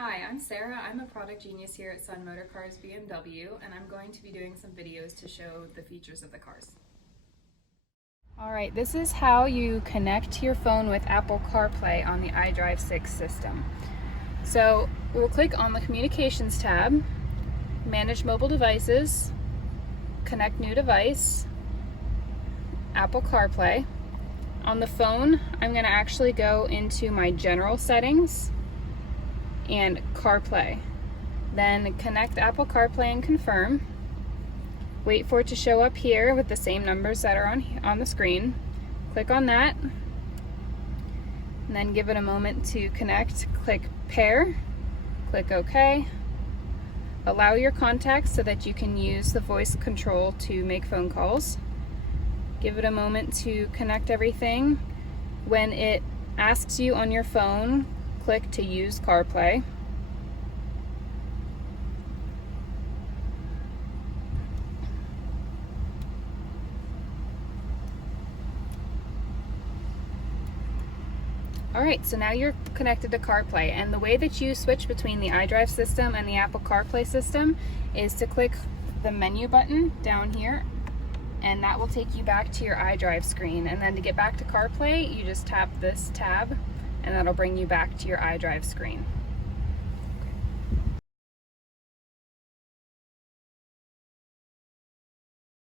Hi, I'm Sarah. I'm a product genius here at Sun Motor Cars BMW, and I'm going to be doing some videos to show the features of the cars. Alright, this is how you connect your phone with Apple CarPlay on the iDrive 6 system. So we'll click on the Communications tab, Manage Mobile Devices, Connect New Device, Apple CarPlay. On the phone, I'm going to actually go into my General Settings and CarPlay. Then connect Apple CarPlay and confirm. Wait for it to show up here with the same numbers that are on the screen. Click on that, and then give it a moment to connect. Click pair, click OK. Allow your contacts so that you can use the voice control to make phone calls. Give it a moment to connect everything. When it asks you on your phone, click to use CarPlay. Alright, so now you're connected to CarPlay, and the way that you switch between the iDrive system and the Apple CarPlay system is to click the menu button down here, and that will take you back to your iDrive screen. And then to get back to CarPlay, you just tap this tab, and that'll bring you back to your iDrive screen.